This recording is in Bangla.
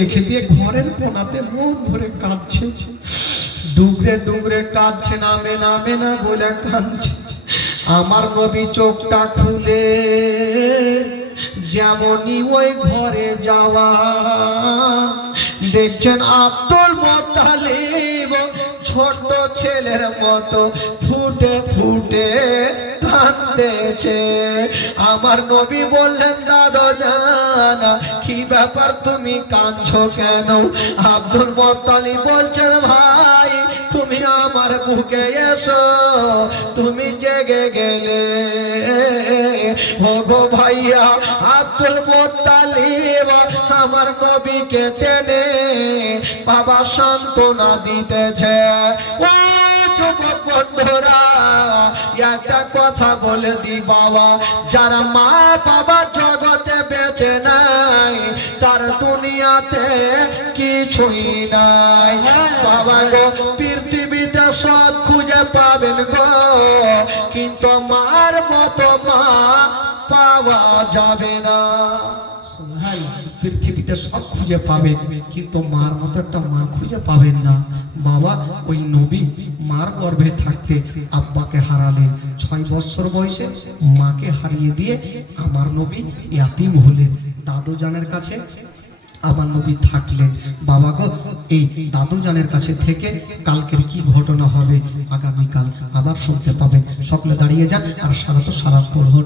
রেখে দিয়ে ঘরের কোণাতে মন ভরে কাঁদছে, ডুবরে ডুবরে কাঁদছে, নামে নামে না বলে কাঁদছে। আমার নবী চোখটা খুলে যেমনই ওই ঘরে যাওয়া, দেখছেন আব্দুল মুত্তালিব ছোট ছেলের মতো ফুটে ফুটে কাঁদতেছে। আমার নবী বললেন, দাদু জান কি ব্যাপার, তুমি কাঁদছো কেন? আব্দুল মুত্তালিব বলছেন, ভাই তুমি আমার বুকে এসো, তুমি জেগে গেলে। ওগো ভাইয়া, আব্দুল মুত্তালিব আমার নবীকে টেনে বাবা সান্ত্বনা দিতেছে। ও যুবক বন্ধুরা, একটা কথা বলে দি বাবা, যারা মা বাবা জগতে বেঁচে নাই তার দুনিয়াতে কিছুই নাই বাবা গো। পৃথিবীতে সব খুঁজে পাবেন গো, কিন্তু মার মতো মা পাওয়া যাবে না। পৃথিবীতে সব খুঁজে পাবেন, কিন্তু মার মতো একটা মা খুঁজে পাবেন না। বাবা ওই নবী মার গর্ভে থাকতে আব্বাকে হারালেন, 6 বছর বয়সে মাকে হারিয়ে দিয়ে আমার নবী ইয়াতিম হলেন। দাদু জানের কাছে আমার নবী থাকলেন। বাবা গো, এই দাদু জানের কাছে থেকে কালকের কি ঘটনা হবে আগামীকাল আবার শুনতে পাবেন। সকলে দাঁড়িয়ে যান আর সারা তো সারা পড়ুন।